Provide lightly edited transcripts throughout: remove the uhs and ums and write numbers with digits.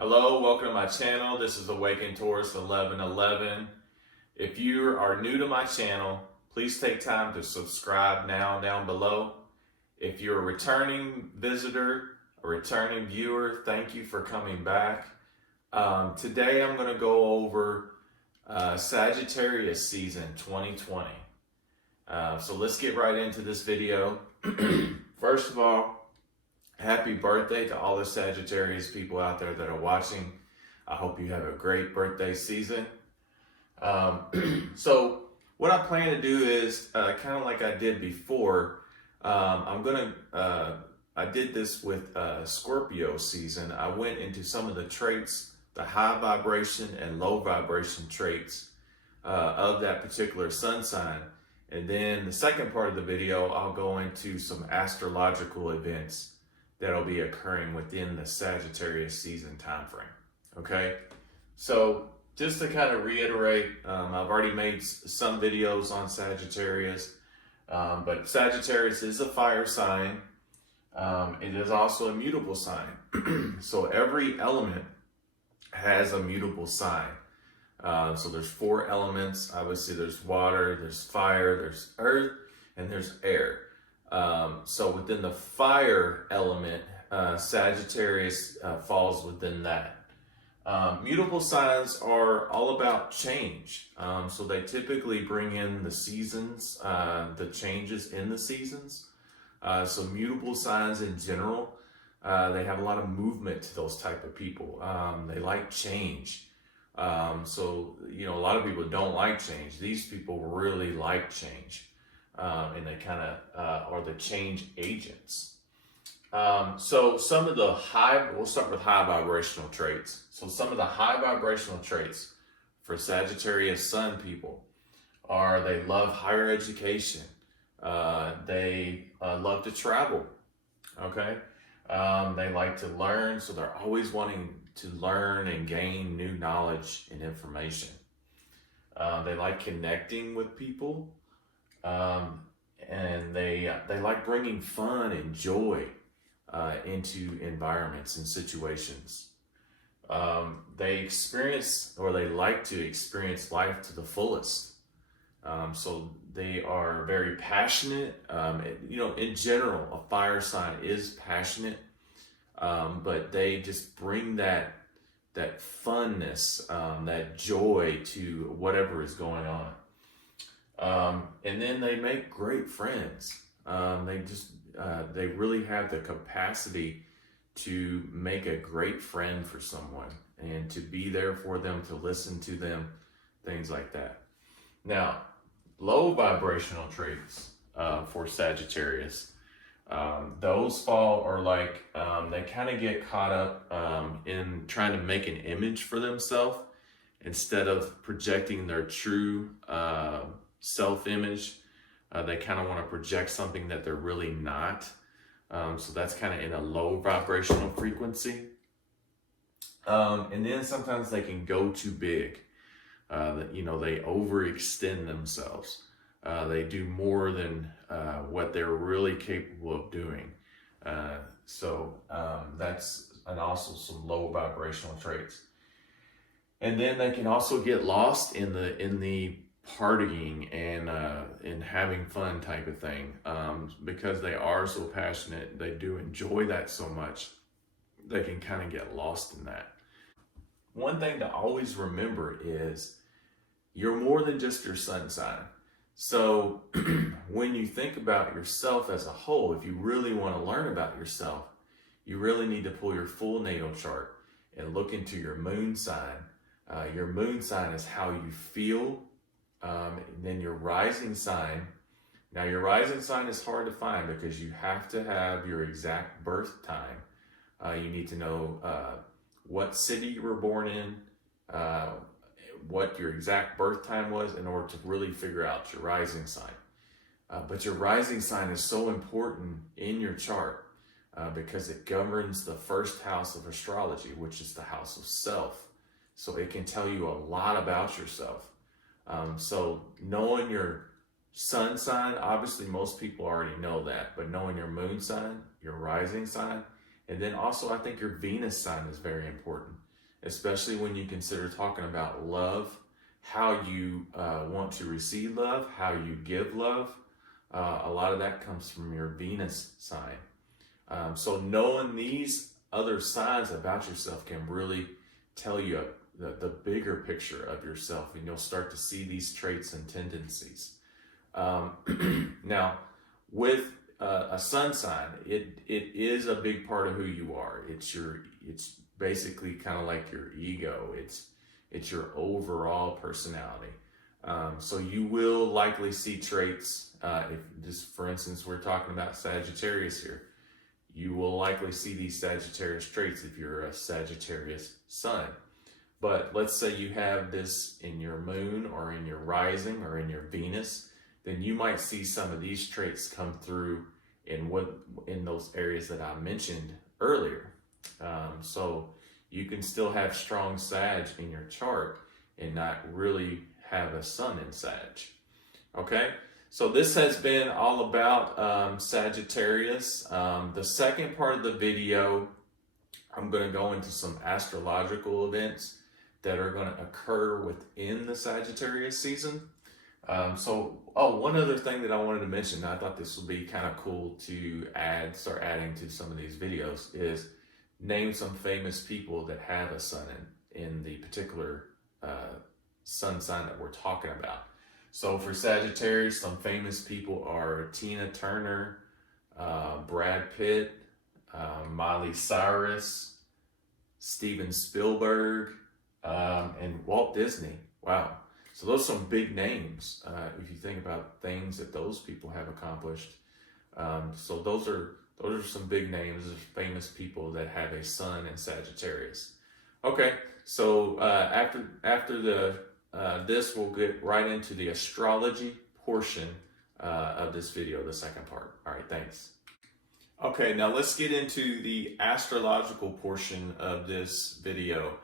Hello, welcome to my channel. This is Awakened Taurus 1111. If you are new to my channel, please take time to subscribe now down below. If you're a returning visitor, a returning viewer, thank you for coming back. Today I'm going to go over Sagittarius season 2020. So let's get right into this video. First of all, happy birthday to all the Sagittarius people out there that are watching. I hope you have a great birthday season. So what I plan to do is kind of like I did before. I did this with Scorpio season. I went into some of the traits, the high vibration and low vibration traits of that particular sun sign. And then the second part of the video, I'll go into some astrological events that'll be occurring within the Sagittarius season time frame. Okay, so just to kind of reiterate, I've already made some videos on Sagittarius, but Sagittarius is a fire sign. It is also a mutable sign. So every element has a mutable sign. So there's 4 elements. Obviously there's water, there's fire, there's earth, and there's air. So within the fire element, Sagittarius falls within that. Mutable signs are all about change. So they typically bring in the seasons, the changes in the seasons. So mutable signs in general, they have a lot of movement to those type of people. They like change. So, you know, a lot of people don't like change. These people really like change. And they kind of are the change agents. So some of the we'll start with high vibrational traits. So some of the high vibrational traits for Sagittarius sun people are they love higher education. They love to travel. Okay. They like to learn. So they're always wanting to learn and gain new knowledge and information. They like connecting with people. And they like bringing fun and joy into environments and situations. They experience, or they like to experience life to the fullest. So they are very passionate. You know, in general, a fire sign is passionate, but they just bring that funness, that joy to whatever is going on. And then they make great friends. They really have the capacity to make a great friend for someone and to be there for them, to listen to them, things like that. Now, low vibrational traits for Sagittarius, those are like, they kind of get caught up in trying to make an image for themselves instead of projecting their true self-image. They kind of want to project something that they're really not. So that's kind of in a low vibrational frequency. And then sometimes they can go too big. You know, they overextend themselves. They do more than what they're really capable of doing. So that's also some low vibrational traits. And then they can also get lost in the partying and having fun type of thing, because they are so passionate. They do enjoy that so much. They can kind of get lost in that. One thing to always remember is you're more than just your sun sign. So when you think about yourself as a whole, if you really want to learn about yourself, you really need to pull your full natal chart and look into your moon sign. Your moon sign is how you feel. And then your rising sign. Now your rising sign is hard to find because you have to have your exact birth time. You need to know what city you were born in, what your exact birth time was in order to really figure out your rising sign. But your rising sign is so important in your chart because it governs the first house of astrology, which is the house of self. So it can tell you a lot about yourself. So knowing your sun sign, obviously most people already know that, but knowing your moon sign, your rising sign, and then also I think your Venus sign is very important. especially when you consider talking about love, how you want to receive love, how you give love. A lot of that comes from your Venus sign. So knowing these other signs about yourself can really tell you the bigger picture of yourself, and you'll start to see these traits and tendencies. Now, with a sun sign, it is a big part of who you are. It's basically kind of like your ego. It's your overall personality. So you will likely see traits. If just for instance, we're talking about Sagittarius here, you will likely see these Sagittarius traits if you're a Sagittarius sun. But let's say you have this in your moon or in your rising or in your Venus, then you might see some of these traits come through in those areas that I mentioned earlier. So you can still have strong Sag in your chart and not really have a sun in Sag. Okay, so this has been all about Sagittarius. The second part of the video, I'm going to go into some astrological events that are going to occur within the Sagittarius season. One other thing that I wanted to mention, I thought this would be kind of cool to start adding to some of these videos, is name some famous people that have a sun in the particular sun sign that we're talking about. So for Sagittarius, some famous people are Tina Turner, Brad Pitt, Miley Cyrus, Steven Spielberg, and Walt Disney. Wow. So those are some big names if you think about things that those people have accomplished. So those are some big names of famous people that have a sun in Sagittarius. Okay, so after this, we'll get right into the astrology portion of this video, the second part. All right, thanks. Okay, now let's get into the astrological portion of this video.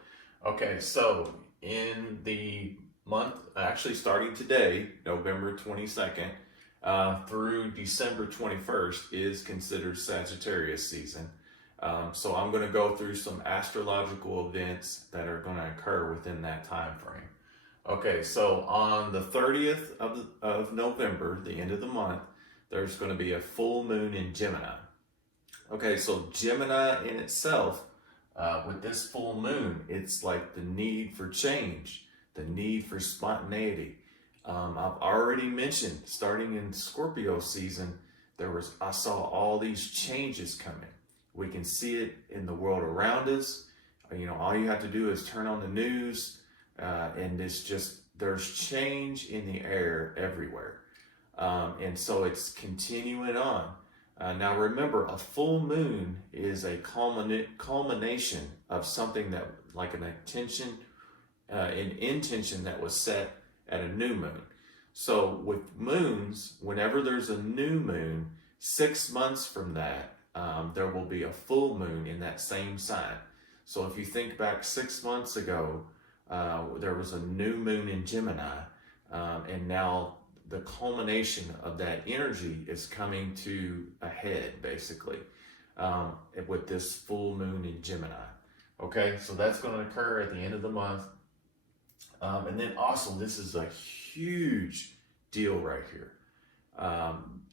Okay, so in the month, actually starting today, November 22nd, through December 21st is considered Sagittarius season. So I'm going to go through some astrological events that are going to occur within that time frame. Okay, so on the 30th of November, the end of the month, there's going to be a full moon in Gemini. Okay, so Gemini in itself, with this full moon, it's like the need for change, the need for spontaneity. I've already mentioned, starting in Scorpio season, I saw all these changes coming. We can see it in the world around us. All you have to do is turn on the news, and there's change in the air everywhere. And so it's continuing on. Now remember, a full moon is a culmination of something that, like an intention that was set at a new moon. So with moons, whenever there's a new moon, 6 months from that, there will be a full moon in that same sign. So if you think back 6 months ago, there was a new moon in Gemini, and now the culmination of that energy is coming to a head, basically, with this full moon in Gemini. Okay, so that's going to occur at the end of the month. And then also, this is a huge deal right here.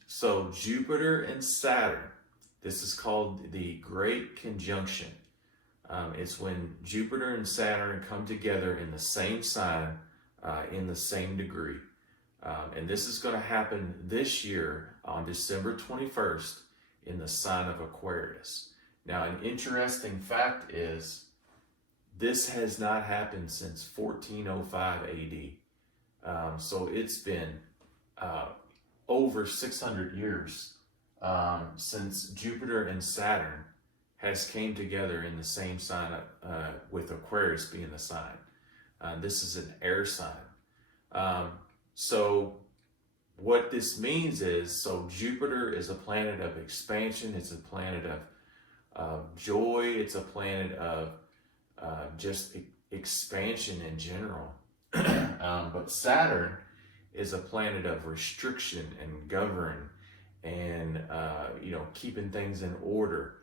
So Jupiter and Saturn, this is called the Great Conjunction. It's when Jupiter and Saturn come together in the same sign, in the same degree. And this is going to happen this year on December 21st in the sign of Aquarius. Now, an interesting fact is this has not happened since 1405 AD. So it's been over 600 years since Jupiter and Saturn has came together in the same sign, with Aquarius being the sign. This is an air sign. So what this means is, so Jupiter is a planet of expansion. It's a planet of joy. It's a planet of just expansion in general. But Saturn is a planet of restriction and govern and keeping things in order.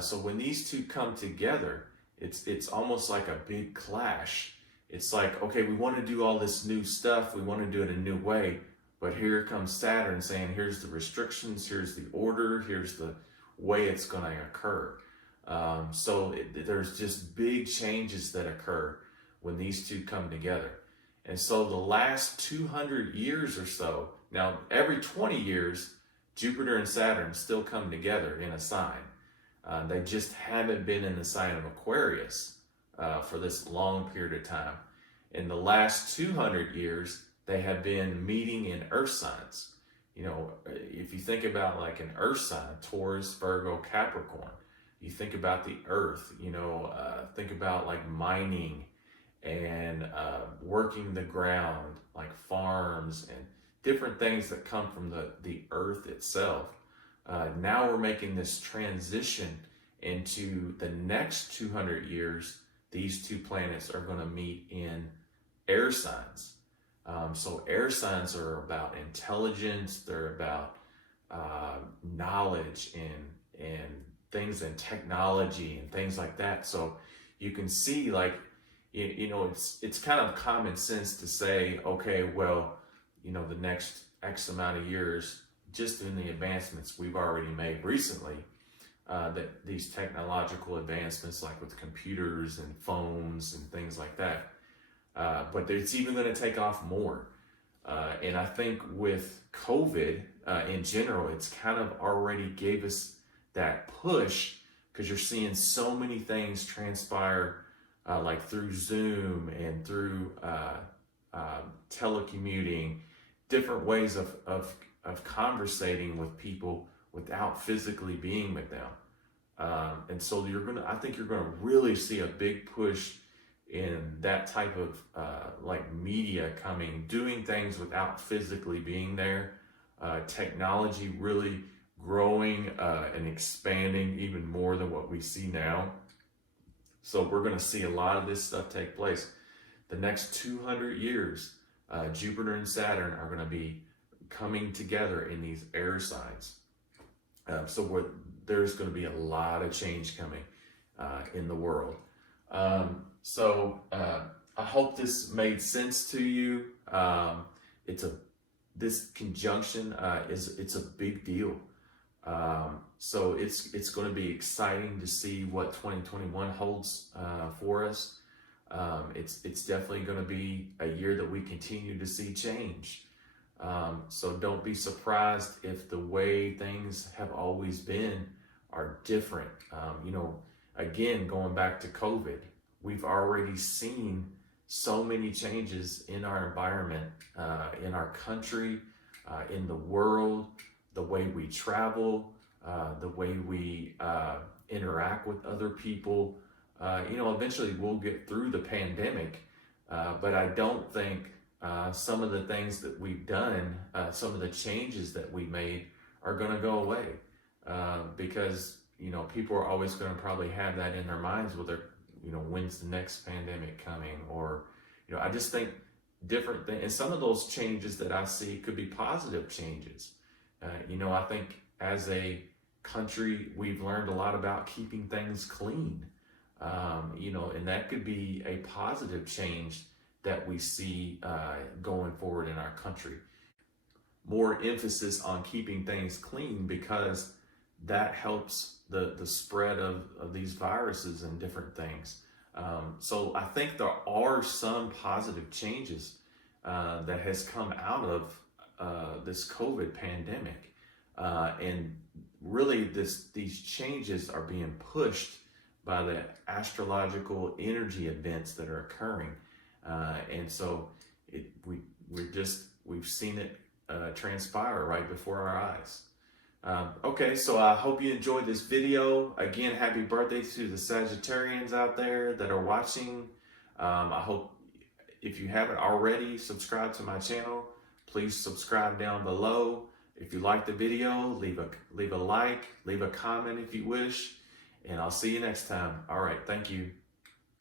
So when these two come together, It's almost like a big clash. It's like, okay, we want to do all this new stuff, we want to do it a new way, but here comes Saturn saying, here's the restrictions, here's the order, here's the way it's going to occur. There's just big changes that occur when these two come together. And so the last 200 years or so, now every 20 years, Jupiter and Saturn still come together in a sign. They just haven't been in the sign of Aquarius for this long period of time. In the last 200 years, they have been meeting in earth signs. You know, if you think about like an earth sign, Taurus, Virgo, Capricorn, you think about the earth, you know, think about like mining and working the ground, like farms and different things that come from the earth itself. Now we're making this transition into the next 200 years. These two planets are going to meet in air signs. So air signs are about intelligence. They're about knowledge and things and technology and things like that. So you can see, like, you know, it's kind of common sense to say, okay, well, you know, the next X amount of years, just in the advancements we've already made recently, that these technological advancements, like with computers and phones and things like that, but it's even going to take off more. And I think with COVID in general, it's kind of already gave us that push, because you're seeing so many things transpire, like through Zoom and through telecommuting, different ways of conversating with people without physically being with them. And so I think you're gonna really see a big push in that type of like media coming, doing things without physically being there, technology really growing and expanding even more than what we see now. So we're going to see a lot of this stuff take place. The next 200 years, Jupiter and Saturn are going to be coming together in these air signs. There's going to be a lot of change coming in the world. I hope this made sense to you. This conjunction it's a big deal. So it's going to be exciting to see what 2021 holds for us. It's definitely going to be a year that we continue to see change. So don't be surprised if the way things have always been are different. You know, again, going back to COVID, we've already seen so many changes in our environment, in our country, in the world, the way we travel, the way we interact with other people. You know, eventually we'll get through the pandemic, but I don't think some of the things that we've done, some of the changes that we made are going to go away, because, you know, people are always going to probably have that in their minds, whether, you know, when's the next pandemic coming, or, you know, I just think different things. And some of those changes that I see could be positive changes. You know, I think as a country, we've learned a lot about keeping things clean, you know, and that could be a positive change that we see going forward in our country. More emphasis on keeping things clean, because that helps the spread of these viruses and different things. So I think there are some positive changes that has come out of this COVID pandemic, and really these changes are being pushed by the astrological energy events that are occurring, and so we've seen it transpire right before our eyes. Okay, so I hope you enjoyed this video. Again, happy birthday to the Sagittarians out there that are watching. I hope, if you haven't already subscribed to my channel, please subscribe down below. If you like the video, leave a like, leave a comment if you wish, and I'll see you next time. All right, thank you.